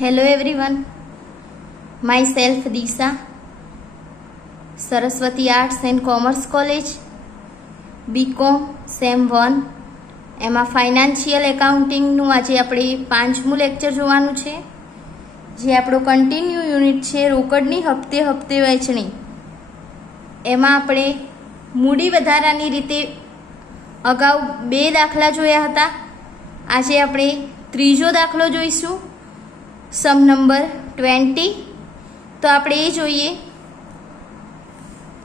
Hello everyone, myself Disha, Saraswati Arts and Commerce College, BCom Sem 1 એમાં financial એકાઉન્ટિંગનું આજે આપણે 5મું lecture જોવાનું છે, જે આપણો કન્ટિન્યુ યુનિટ છે રોકડની હપ્તે હપ્તે વહેંચણી. એમાં આપણે મૂડી વધારાની રીતે અગાઉ 2 દાખલા જોયા હતા. આજે આપણે ત્રીજો દાખલો જોઈશું, સમ નંબર 20. તો આપણે એ જોઈએ.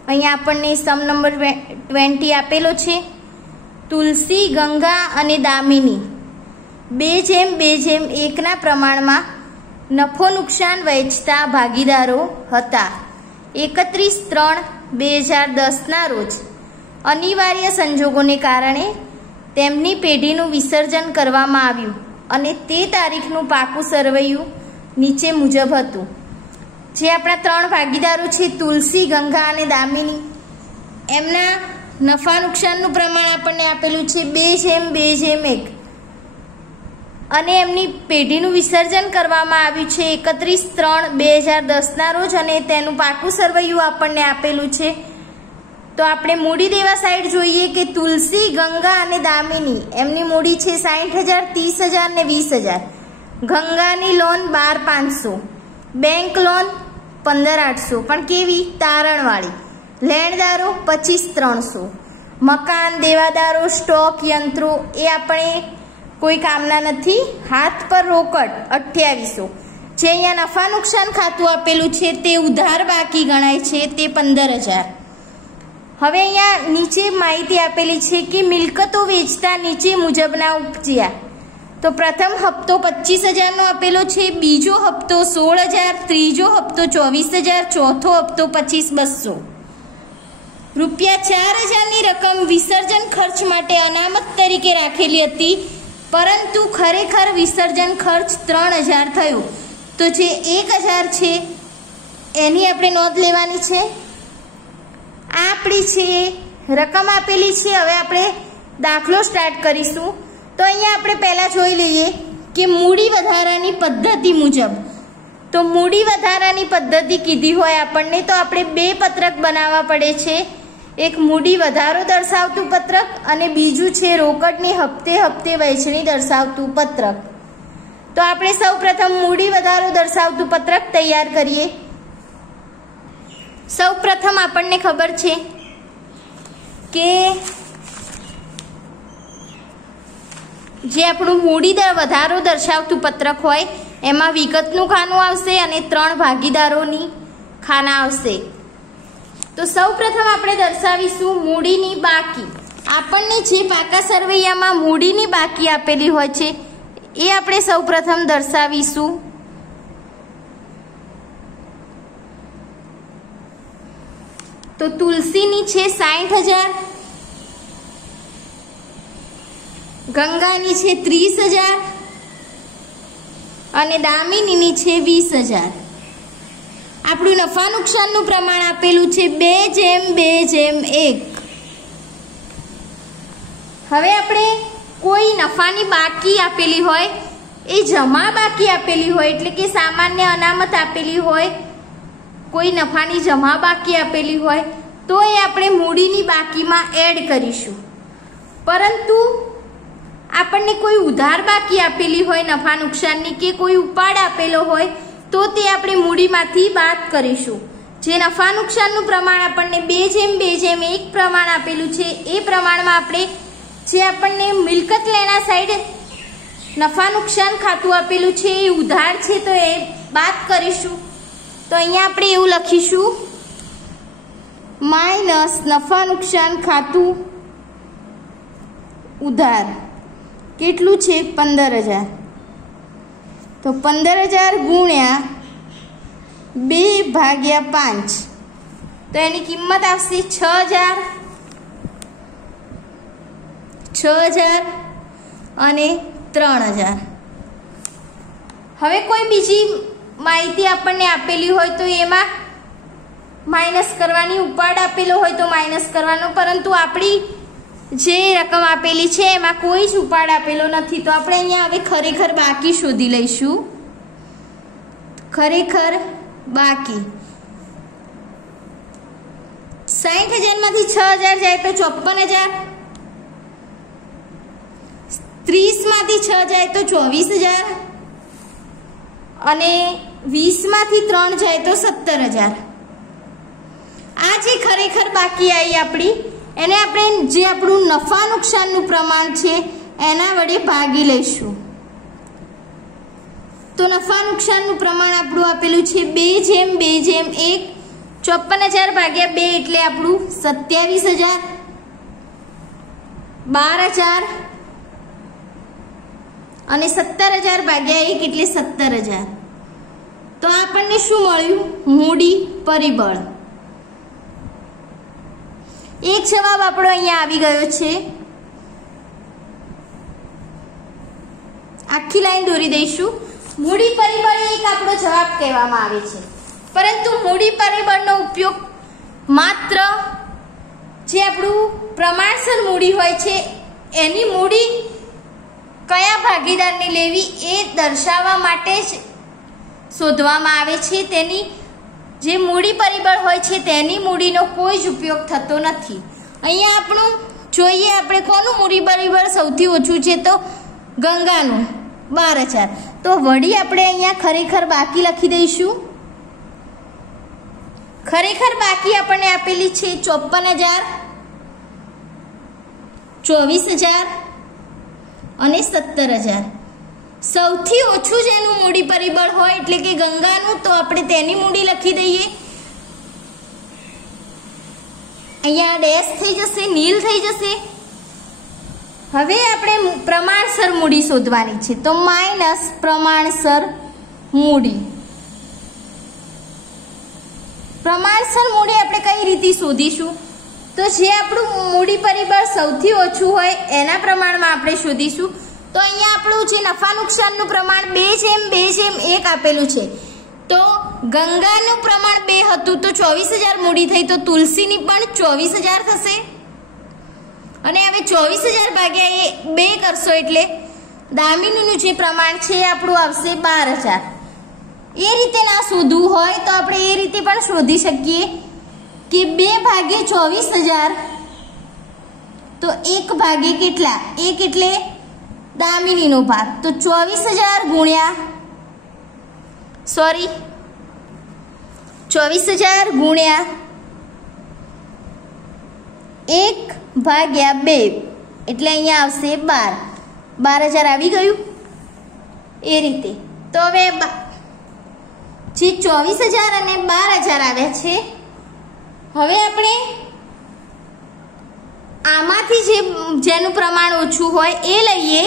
અહીંયા આપણને સમ નંબર 20 આપેલો છે. તુલસી, ગંગા અને દામિની 2:2:1 પ્રમાણમાં નફો નુકસાન વહેંચતા ભાગીદારો હતા. 31/3/2010 રોજ અનિવાર્ય સંજોગોને કારણે તેમની પેઢીનું વિસર્જન કરવામાં આવ્યું અને તે તારીખનું પાકું સરવૈયું નીચે મુજબ હતું. જે આપણા 3 ભાગીદારો છે, તુલસી, ગંગા અને દામિની, એમના નફા નુકસાનનું પ્રમાણ આપણને આપેલું છે 2:2:1 અને એમની પેઢીનું વિસર્જન કરવામાં આવ્યું છે 31/3/2010 રોજ અને તેનું પાકું સરવૈયું આપણને આપેલું છે. તો આપણે મૂડી દેવા સાઈડ જોઈએ કે તુલસી, ગંગા અને દામિની એમની મૂડી છે 60,000, 30,000 ને 20,000. ગંગાની લોન 12,500, બેંક લોન 15,800, પણ કેવી? તારણવાળી. લેણદારો 25,300, મકાન, દેવાદારો, સ્ટોક, યંત્રો એ આપણે કોઈ કામના નથી. હાથ પર રોકડ 2800. જે અહીંયા નફા નુકસાન ખાતું આપેલું છે તે ઉધાર બાકી ગણાય છે, તે 15,000. હવે અહીંયા નીચે માહિતી આપેલી છે કે મિલકતો વેચતા નીચે મુજબના ઉપજ્યા. તો પ્રથમ હપ્તો 25,000નો આપેલો છે, બીજો હપ્તો 16,000, ત્રીજો હપ્તો 24,000, ચોથો હપ્તો 25,200. ₹4,000ની રકમ વિસર્જન ખર્ચ માટે અનામત તરીકે રાખેલી હતી, પરંતુ ખરેખર વિસર્જન ખર્ચ 3,000 થયો. તો જે 1,000 છે એની આપણે નોંધ લેવાની છે. આપણી છે રકમ આપેલી છે. હવે આપણે દાખલો સ્ટાર્ટ કરીશું. તો અહીંયા આપણે પહેલાં જોઈ લઈએ કે મૂડી વધારાની પદ્ધતિ મુજબ. તો મૂડી વધારાની પદ્ધતિ કીધી હોય આપણને તો આપણે 2 પત્રક બનાવવા પડે છે. એક મૂડી વધારો દર્શાવતું પત્રક અને બીજું છે રોકડની હપ્તે હપ્તે વહેંચણી દર્શાવતું પત્રક. તો આપણે સૌ પ્રથમ મૂડી વધારો દર્શાવતું પત્રક તૈયાર કરીએ. સૌ પ્રથમ આપણને ખબર છે કે જે આપણું મૂડી વધારો દર્શાવતું પત્રક હોય એમાં વિગતનું ખાનું આવશે અને 3 ભાગીદારોની ખાના આવશે. તો સૌ પ્રથમ આપણે દર્શાવીશું મૂડીની બાકી. આપણને જે પાકા સરવૈયામાં મૂડીની બાકી આપેલી હોય છે એ આપણે સૌ પ્રથમ દર્શાવીશું. તો તુલસીની છે 60,000, ગંગાની છે 30,000 અને દામિનીની છે 20,000. આપણું નફા નુકસાનનું પ્રમાણ આપેલું છે 2:2:1. હવે આપણે કોઈ નફાની બાકી આપેલી હોય, એ જમા બાકી આપેલી હોય, એટલે કે સામાન્ય અનામત આપેલી હોય, કોઈ નફાની જમા બાકી આપેલી હોય તો એ આપણે મૂડીની બાકીમાં એડ કરીશું. પરંતુ આપણને કોઈ ઉધાર બાકી આપેલી હોય નફા નુકસાનની કે કોઈ ઉપાડ આપેલો હોય તો તે આપણે મૂડીમાંથી બાદ કરીશું. જે નફા નુકસાનનું પ્રમાણ આપણને 2:2:1 પ્રમાણ આપેલું છે એ પ્રમાણમાં આપણે જે આપણને મિલકત લેણા સાઈડ નફા નુકસાન ખાતું આપેલું છે એ ઉધાર છે તો એ બાદ કરીશું. તો અહીંયા આપણે એવું લખીશું માઇનસ નફા નુકસાન ખાતું ઉધાર. કેટલું છે? 15,000. તો 15,000 ગુણ્યા 2/5 તો એની કિંમત આવશે 6,000 અને 3,000. હવે કોઈ બીજી માહિતી આપણને આપેલી હોય તો એમાં માઇનસ કરવાની, ઉપાડ આપેલો હોય તો માઇનસ કરવાનો, પરંતુ આપણી જે રકમ આપેલી છે એમાં કોઈ જ ઉપાડ આપેલો નથી. તો આપણે અહીંયા હવે ખરેખર બાકી શોધી લઈશું. ખરેખર બાકી 60,000 માંથી 6,000 જાય તો 54,000, 30 માંથી 6 જાય તો 24,000 અને 20 માંથી 3 જાય તો 17,000. આ જે ખરેખર બાકી આવી આપણી, એને આપણે જે આપણું નફા નુકસાનનું પ્રમાણ છે એના વડે ભાગી લઈશું. તો નફા નુકસાનનું પ્રમાણ આપણું આપેલું છે 2:2:1. 54,000 ભાગ્યા 2 એટલે આપણું 27,000, 12,000 અને 17,000 ભાગ્યા 1 એટલે 17,000. તો આપણને શું મળ્યું? મૂડી પરિબળ. એક જવાબ આપણો અહીંયા આવી ગયો છે. આખી લાઈન દોરી દઈશું. મૂડી પરિબળ એક આપણો જવાબ કહેવામાં આવે છે, પરંતુ મૂડી પરિબળનો ઉપયોગ માત્ર જે આપણું પ્રમાણસર મૂડી હોય છે એની મૂડી કયા ભાગીદારને લેવી એ દર્શાવવા માટે જ શોધવામાં આવે છે. તેની જે મૂડી પરિબળ હોય છે તેની મૂડીનો કોઈ જ ઉપયોગ થતો નથી. અહીંયા આપણું જોઈએ આપણે કોનું મૂડી પરિબળ સૌથી ઓછું છે, તો ગંગાનું 12,000. તો વળી આપણે અહીંયા ખરેખર બાકી લખી દઈશું. ખરેખર બાકી આપણને આપેલી છે 54,000, 24,000 અને 17,000. સૌથી ઓછું જેનું મૂડી પરિબળ હોય એટલે કે ગંગાનું, તો આપણે તેની મૂડી લખી દઈએ. અહીંયા ડેશ થઈ જશે, નીલ થઈ જશે. હવે આપણે પ્રમાણસર મૂડી શોધવાની છે, તો માઇનસ પ્રમાણસર મૂડી. પ્રમાણસર મૂડી આપણે કઈ રીતે શોધીશું? તો જે આપણું મૂડી પરિબળ સૌથી ઓછું હોય એના પ્રમાણમાં આપણે શોધીશું. તો અહીંયા આપણું જે નફા નુકસાનનું પ્રમાણ 2:2:1 આપેલું છે, તો ગંગાનું પ્રમાણ 2 હતું તો 24,000 મૂડી થઈ, તો તુલસીની પણ 24,000 થશે. અને હવે 24,000 ભાગ્યા 2 કરશો એટલે દામિનીનું જે પ્રમાણ છે એ આપણું આવશે 12,000. એ રીતે ના શોધવું હોય તો આપણે એ રીતે પણ શોધી શકીએ કે 2/24,000 તો 1 ભાગે કેટલા? 1 એટલે દામિનીનો ભાગ, તો 24,000 ગુણ્યા 24,000 ગુણ્યા 1/2 એટલે અહીંયા આવશે 12,000 આવી ગયું. એ રીતે તો હવે જે 24,000 અને 12,000 આવ્યા છે, હવે આપણે આમાંથી જેનું પ્રમાણ ઓછું હોય એ લઈએ.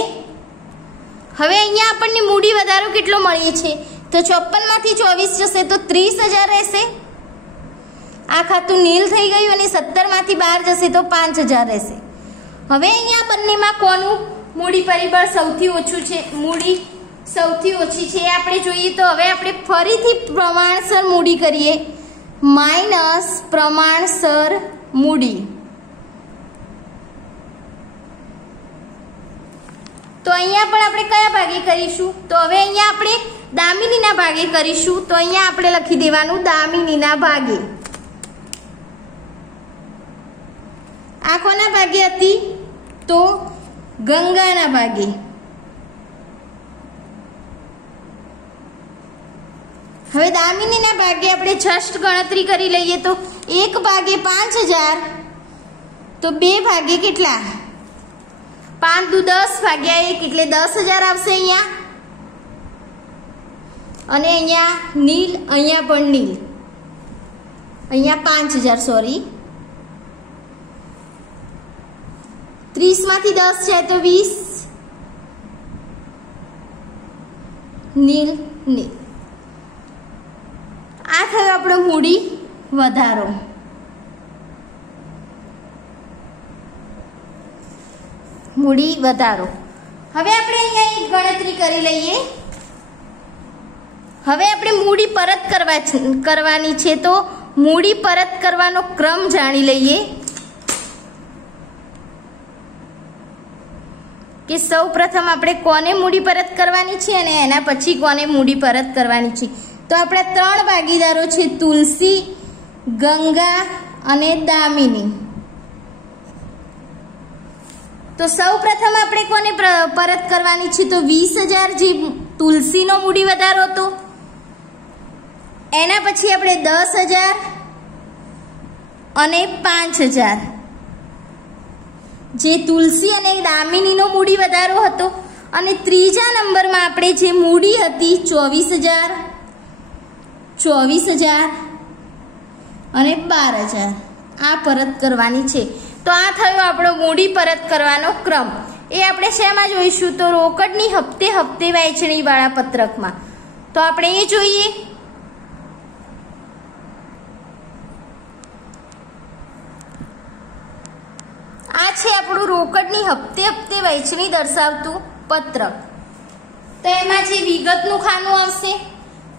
હવે અહીંયા આપણને મૂડી વધારો કેટલો મળે છે? તો 54 માંથી 24 જશે તો 30,000 રહેશે. આ ખાતું નીલ થઈ ગયું અને 17 માંથી 12 જશે તો 5,000 રહેશે. હવે અહીંયા બંનેમાં કોનું મૂડી પરિબળ સૌથી ઓછું છે? મૂડી સૌથી ઓછી છે એ આપણે જોઈએ. તો હવે આપણે ફરીથી પ્રમાણસર મૂડી કરીએ. માઇનસ પ્રમાણસર મૂડી. તો અહીંયા પણ આપણે કયા ભાગે કરીશું? તો હવે અહીંયા આપણે દામિનીના ભાગે કરીશું. તો અહીંયા આપણે લખી દેવાનું દામિનીના ભાગે. આ કોના ભાગે હતી? તો ગંગાના ભાગે. હવે દામિનીના ભાગે આપણે જસ્ટ ગણતરી કરી લઈએ. તો 1/5,000 તો 2 ભાગે કેટલા? 5 દુ 10 ભાગ્યા 1 એટલે 10,000 આવશે અહીંયા. અને અહીંયા નીલ, અહીંયા પણ નીલ, અહીંયા 5,000 સોરી. 30 માંથી 10 જાય તો 20. નીલ નીલ. આ થયો આપણો મૂડી વધારો. મૂડી વધારો. હવે આપણે અહીંયા એક ગણતરી કરી લઈએ. હવે આપણે મૂડી પરત કરવાની છે, તો મૂડી પરત કરવાનો ક્રમ જાણી લઈએ. કે સૌ પ્રથમ આપણે કોને મૂડી પરત કરવાની છે અને એના પછી કોને મૂડી પરત કરવાની છે. તો આપણા 3 ભાગીદારો છે તુલસી, ગંગા અને દામિની. તો સૌ પ્રથમ આપણે કોને પરત કરવાની છે? તો 20,000 જે તુલસીનો મૂડી વધારો હતો, એના પછી આપણે 10,000 અને 5,000 જે તુલસી અને દામિનીનો મૂડી વધારો હતો, અને ત્રીજા નંબરમાં આપણે જે મૂડી હતી 24,000, 24,000 અને 12,000 આ પરત કરવાની છે. તો આ થયો આપણો મૂડી પરત કરવાનો ક્રમ. એ આપણે શેમાં જોઈશું? તો રોકડની હપ્તે હપ્તે વહેંચણીવાળા પત્રકમાં. તો આપણે એ જોઈએ. આ છે આપણું રોકડની હપ્તે હપ્તે વહેંચણી દર્શાવતું પત્રક. તો એમાં જે વિગતનું ખાનું આવશે,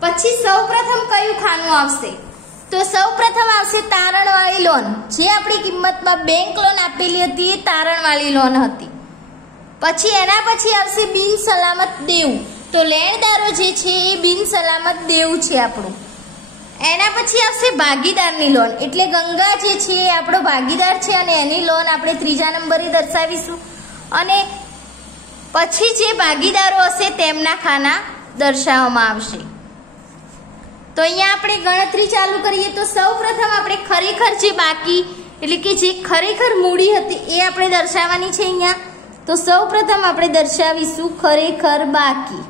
પછી સૌપ્રથમ કયું ખાનું આવશે? તો સૌપ્રથમ આવશે તારણવાળી લોન. જે આપણી કિંમતમાં બેંક લોન આપેલી હતી એ તારણવાળી લોન હતી. પછી એના પછી આવશે બિન સલામત દેવું. તો લેણદારો જે છે એ બિન સલામત દેવું છે આપણું. એના પછી આવશે ભાગીદારની લોન. એટલે ગંગા જે છે એ આપણો ભાગીદાર છે અને એની લોન આપણે ત્રીજા નંબરે દર્શાવીશું. અને પછી જે ભાગીદારો હશે તેમના ખાના દર્શાવવામાં આવશે. તો અહીંયા આપણે ગણતરી ચાલુ કરીએ. તો સૌ પ્રથમ આપણે ખરેખર જે બાકી એટલે કે જે ખરેખર મૂડી હતી એ આપણે દર્શાવવાની છે અહીંયા. તો સૌ પ્રથમ આપણે દર્શાવીશું ખરેખર બાકી.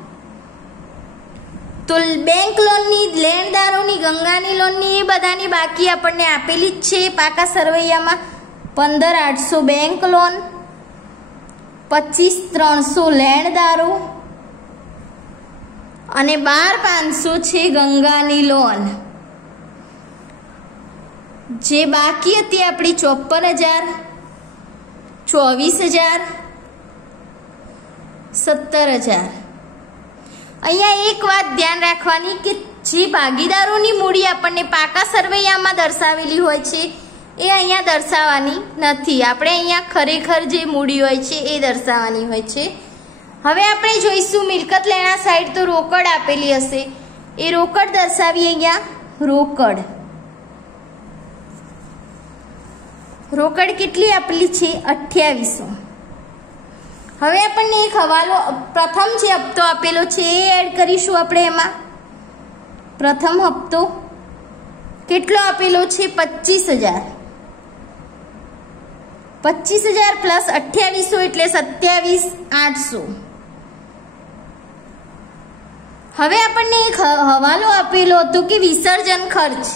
તો બેંક લોનની, લેણદારોની, ગંગાની લોનની એ બધાની બાકી આપણને આપેલી જ છે પાકા સરવૈયામાં. 15,800 બેંક લોન, 25,300 લેણદારો અને 12,500 છે ગંગાની લોન. જે બાકી હતી આપણી 54,000, 24,000, 17,000. અહીંયા એક વાત ધ્યાન રાખવાની કે જે ભાગીદારોની મૂડી આપણને પાકા સરવૈયામાં દર્શાવેલી હોય છે એ અહીંયા દર્શાવવાની નથી. આપણે અહીંયા ખરેખર જે મૂડી હોય છે એ દર્શાવવાની હોય છે. હવે આપણે જોઈશું મિલકત લેણા સાઈડ. તો રોકડ આપેલી હશે, એ રોકડ દર્શાવીએ અહીંયા. રોકડ કેટલી આપેલી છે? 2800. હવે આપણને એક હવાલો, પ્રથમ જે હપ્તો આપેલો છે એ એડ કરીશું આપણે એમાં. પ્રથમ હપ્તો કેટલો આપેલો છે? 25,000. 25,000 પ્લસ 2800 એટલે 27,800. હવે આપણને એક હવાલો આપેલો હતો કે વિસર્જન ખર્ચ.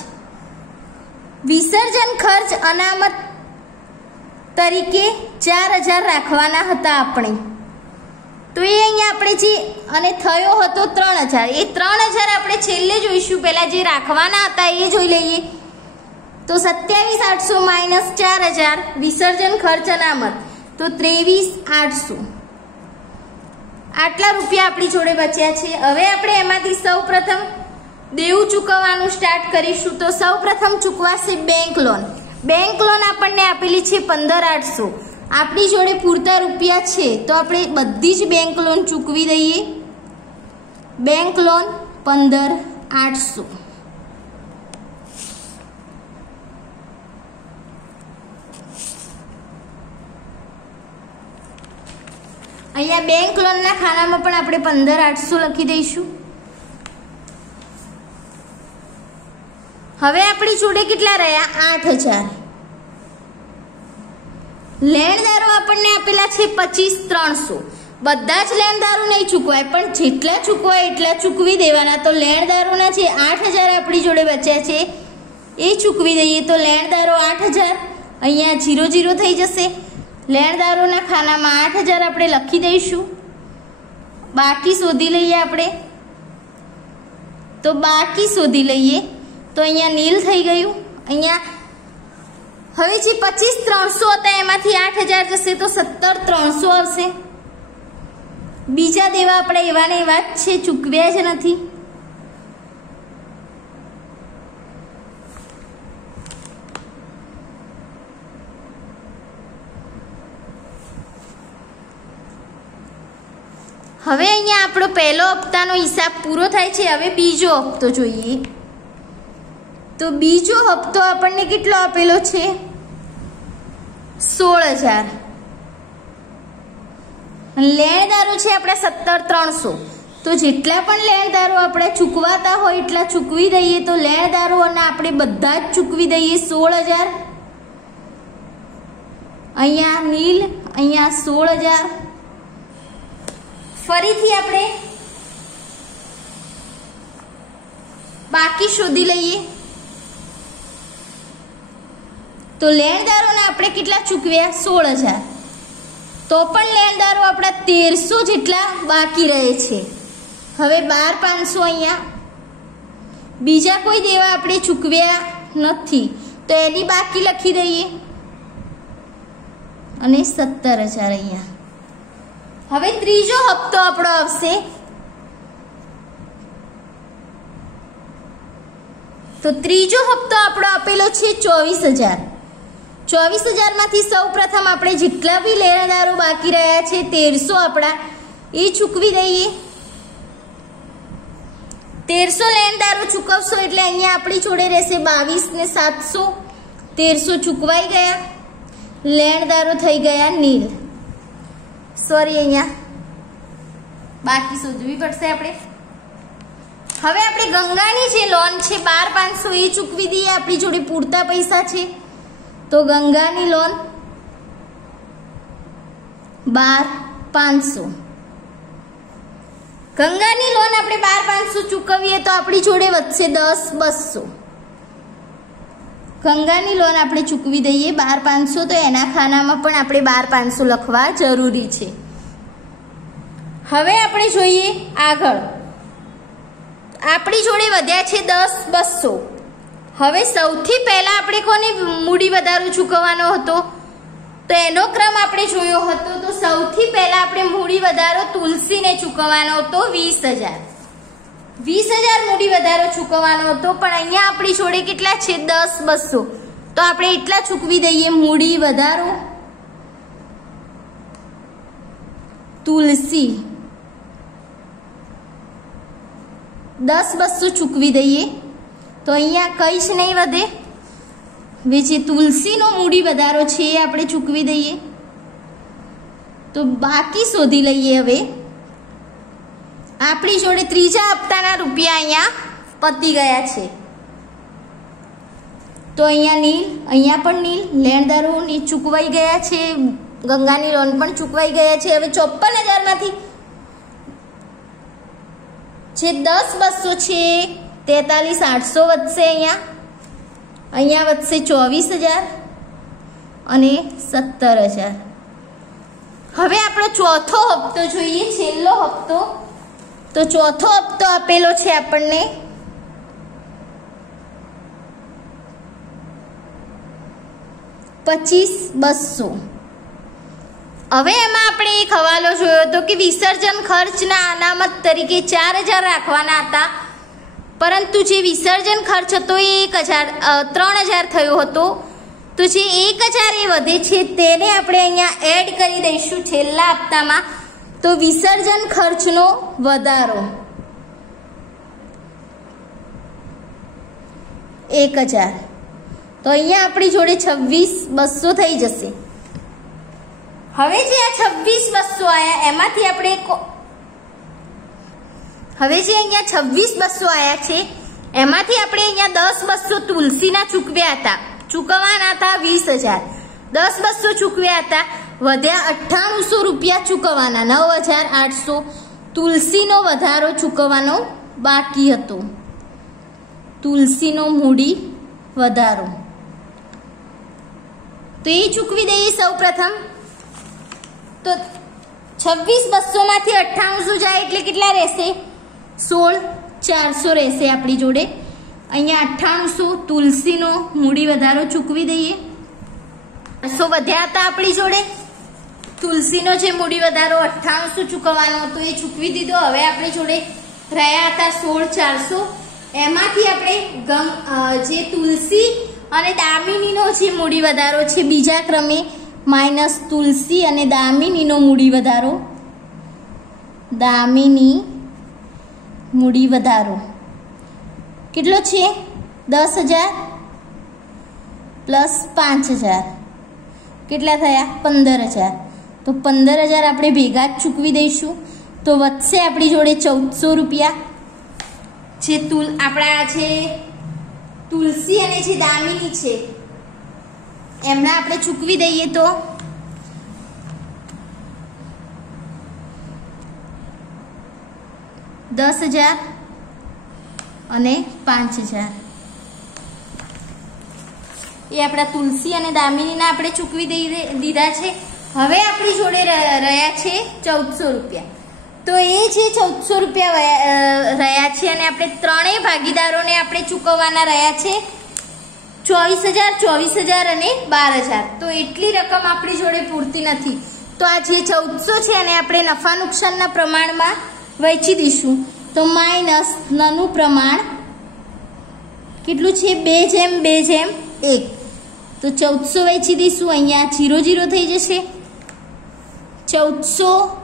વિસર્જન ખર્ચ અનામત તરીકે 4,000 રાખવાના હતા આપણે. તો એ અહીંયા આપણે જે અને થયો હતો 3,000. એ 3,000 આપણે છેલ્લે જોઈશું. પહેલા જે રાખવાના હતા એ જોઈ લઈએ. તો 27,800 માઇનસ 4,000 વિસર્જન ખર્ચ અનામત, તો 23,800. આટલા રૂપિયા આપણી જોડે બચ્યા છે. હવે આપણે એમાંથી સૌ પ્રથમ દેવું ચૂકવવાનું સ્ટાર્ટ કરીશું. તો સૌ પ્રથમ ચૂકવાશે બેંક લોન. બેંક લોન આપણને આપેલી છે 15,800. આપણી જોડે પૂરતા રૂપિયા છે તો આપણે બધી જ બેંક લોન ચૂકવી દઈએ. Bank loan 15,800. અહીંયા બેંક લોનના ખાનામાં પણ આપણે 15,800 લખી દઈશું. હવે આપણી જોડે કેટલા રહ્યા? 8,000. લેણદારો આપણને આપેલા છે 25,300. બધા જ લેણદારો નહીં ચૂકવાય, પણ જેટલા ચૂકવાય એટલા ચૂકવી દેવાના. તો લેણદારોના જે 8,000 આપણી જોડે બચ્યા છે એ ચૂકવી દઈએ. તો લેણદારો 8,000 અહીંયા 0 થઈ જશે. લેણદારોના ખાનામાં 8,000 આપણે લખી દઈશું. બાકી શોધી લઈએ આપણે. તો બાકી શોધી લઈએ તો અહીંયા નીલ થઈ ગયું. અહીંયા હવે જે 25,300 હતા એમાંથી 8,000 જશે તો 17,300 આવશે. બીજા દેવા આપણે એવા ને એવા જ છે, ચૂકવ્યા જ નથી. હવે અહીંયા આપણો પહેલો હપ્તાનો હિસાબ પૂરો થાય છે. હવે બીજો હપ્તો જોઈએ. તો બીજો હપ્તો આપણને કેટલો આપેલો છે? 16,000. લેણદારો છે આપણા 17,300. તો જેટલા પણ લેણદારો આપણે ચૂકવાતા હોય એટલા ચૂકવી દઈએ. તો લેણદારોને આપણે બધા જ ચૂકવી દઈએ 16,000. અહીંયા નીલ, અહીંયા 16,000. ફરીથી આપણે બાકી શોધી લઈએ. તો લેણદારોને આપણે કેટલા ચૂકવ્યા? 16,000. તો પણ લેણદારો આપણા 1300 જેટલા બાકી રહે છે. હવે 12,500 અહીંયા બીજા કોઈ દેવા આપણે ચૂકવ્યા નથી, તો એની બાકી લખી દઈએ અને 17,000 અહીંયા. હવે ત્રીજો હપ્તો આપણો આવશે. તો ત્રીજો હપ્તો આપણો આપેલો છે 24,000. 24,000 માંથી સૌ પ્રથમ આપણે જેટલા બી લેણદારો બાકી રહ્યા છે 1300 આપણા એ ચૂકવી દઈએ. 1300 લેણદારો ચૂકવશો એટલે અહીંયા આપણી જોડે રહેશે 22 ને 700. 1300 ચૂકવાઈ ગયા, લેણદારો થઈ ગયા નીલ. સોરી, અહીંયા બાકી શોધવી પડશે આપણે. હવે આપણે ગંગાની જે લોન છે 12,500 એ ચૂકવી દઈએ. આપણી જોડે પૂરતા પૈસા છે. તો ગંગાની લોન 12,500. ગંગાની લોન આપણે 12,500 ચૂકવીએ તો આપણી જોડે વધશે 10,200. ગંગાની લોન આપણે ચૂકવી દઈએ 12,500. તો એના ખાનામાં પણ આપણે 12,500 લખવા જરૂરી છે. હવે આપણે જોઈએ આગળ. આપણી જોડે વધ્યા છે 10,200. હવે સૌથી પહેલા આપણે કોને મૂડી વધારો ચૂકવવાનો હતો? તો એનો ક્રમ આપણે જોયો હતો. તો સૌથી પહેલા આપણે મૂડી વધારો તુલસીને ચૂકવવાનો હતો 20,000. 20,000 મૂડી વધારો ચૂકવવાનો હતો. પણ અહીંયા આપણી જોડે કેટલા છે? 10,200. તો આપણે એટલા ચૂકવી દઈએ. મૂડી વધારો તુલસી 10,200 ચૂકવી દઈએ. તો અહીંયા કંઈ જ નહીં વધે. હવે જે તુલસીનો મૂડી વધારો છે એ આપણે ચૂકવી દઈએ. તો બાકી શોધી લઈએ. હવે આપણી જોડે ત્રીજા હપ્તાના રૂપિયા અહીંયા પતી ગયા છે. તો અહીંયા નીલ, અહીંયા પણ નીલ. લેણદારોની ચૂકવાઈ ગયા છે. ગંગાની લોન પણ ચૂકવાઈ ગયા છે. હવે 54,000 માંથી જે 10,200 છે 43,800 વધશે. અહીંયા વધશે 24,000 અને 17,000. હવે આપણો ચોથો હપ્તો જોઈએ, છેલ્લો હપ્તો. તો ચોથો હપ્તો આપેલો છે આપણને 25,200. હવે એમાં આપણે એક હવાલો જોયો હતો કે વિસર્જન ખર્ચના અનામત તરીકે 4,000 રાખવાના હતા, પરંતુ જે વિસર્જન ખર્ચ હતો એ 3,000 થયો હતો. તો જે 1,000 એ વધે છે તેને આપણે અહીંયા એડ કરી દઈશું છેલ્લા હપ્તામાં. તો વિસર્જન ખર્ચનો વધારો 1,000. તો અહીંયા આપણી જોડે 26,200 થઈ જશે. હવે જે આ 26,200 આયા એમાંથી આપણે અહીંયા 26,200 આયા છે એમાંથી આપણે અહીંયા 10,200 તુલસીના ચૂકવ્યા હતા. ચૂકવવાના હતા 20,000. 10,200 ચૂકવ્યા હતા. વધ્યા 9800 રૂપિયા ચૂકવવાના. 9,800 તુલસીનો વધારો ચૂકવવાનો બાકી હતો. તુલસીનો મૂડી વધારો તો એ ચૂકવી દઈએ સૌ પ્રથમ. તો 26,200 માંથી 9800 જાય એટલે કેટલા રહેશે? 16,400 રહેશે આપણી જોડે. અહીંયા 9800 તુલસીનો મૂડી વધારો ચૂકવી દઈએ. 800 વધ્યા હતા આપણી જોડે. તુલસીનો જે મૂડી વધારો 9800 ચૂકવવાનો હતો એ ચૂકવી દીધો. હવે આપણી જોડે રહ્યા હતા 16,400. એમાંથી આપણે જે તુલસી અને દામિનીનો જે મૂડી વધારો છે બીજા ક્રમે માઇનસ તુલસી અને દામિનીનો મૂડી વધારો દામિની મૂડી વધારો કેટલો છે? 10,000 પ્લસ 5,000 કેટલા થયા? 15,000. તો 15,000 આપણે ભેગા જ ચૂકવી દઈશું. તો વધશે આપણી જોડે 1,400 રૂપિયા. જે આપણા છે તુલસી અને જે દામિની છે એમના આપણે ચૂકવી દઈએ તો 10,000 અને 5,000 એ આપણા તુલસી અને દામિનીના આપણે ચૂકવી દીધા છે. હવે આપણી જોડે રહ્યા છે 1,400 રૂપિયા. તો એ જે 1,400 રૂપિયા રહ્યા છે અને આપણે ત્રણેય ભાગીદારોને આપણે ચૂકવવાના રહ્યા છે 24,000, 24,000 અને 12,000. તો એટલી રકમ આપણી જોડે પૂરતી નથી. તો આ જે 1,400 છે અને આપણે નફા નુકસાનના પ્રમાણમાં વહેંચી દઈશું. તો માઇનસ નનું પ્રમાણ કેટલું છે? 2:2:1. તો 1,400 વહેંચી દઈશું. અહીંયા 0 0 થઈ જશે. 1,400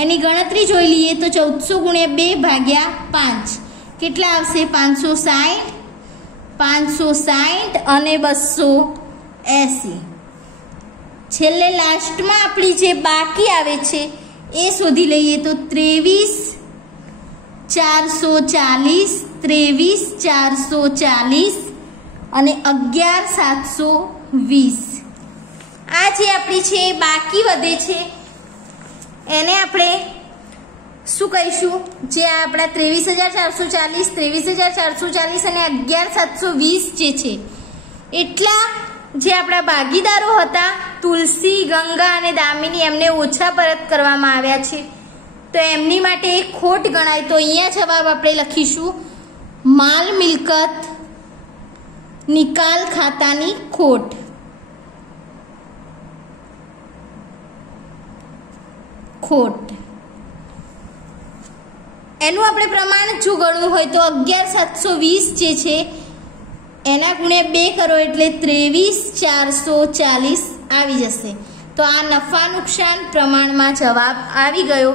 એની ગણતરી જોઈ લઈએ તો 1,400 ગુણ્યા 2 ભાગ્યા 5 કેટલા આવશે? 560, 560 અને 280. છેલ્લે લાસ્ટમાં આપણી જે બાકી આવે છે એ શોધી લઈએ તો 23,440, 23,440 અને 11,720. આ જે આપણી છે બાકી વધે છે એને આપણે શું કહીશું? જે આપણા 23,440, 23,440 અને 11,720 જે છે એટલા જે આપણા ભાગીદારો હતા તુલસી, ગંગા અને દામિની એમને ઓછા પરત કરવામાં આવ્યા છે. તો એમની માટે એક ખોટ ગણાય. તો અહીંયા જવાબ આપણે લખીશું માલ મિલકત નિકાલ ખાતાની ખોટ. એનું આપણે પ્રમાણ જો ગણવું હોય તો 11,720 જે છે એના ગુણ્યા 2 કરો એટલે 23,440 આવી જશે. તો આ નફા નુકસાન પ્રમાણમાં જવાબ આવી ગયો.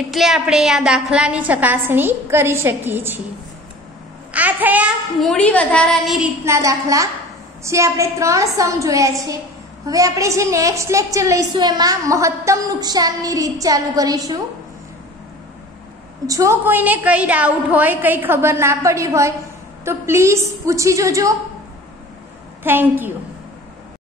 એટલે આપણે આ દાખલાની ચકાસણી કરી શકીએ છીએ. આ થયા મૂડી વધારાની રીતના દાખલા, જે આપણે 3 સમ જોયા છે. હવે આપણે જે નેક્સ્ટ લેક્ચર લઈશું એમાં મહત્તમ નુકસાનની રીત ચાલુ કરીશું. જો કોઈને કંઈ ડાઉટ હોય, કંઈ ખબર ના પડી હોય તો પ્લીઝ પૂછી જોજો. Thank you.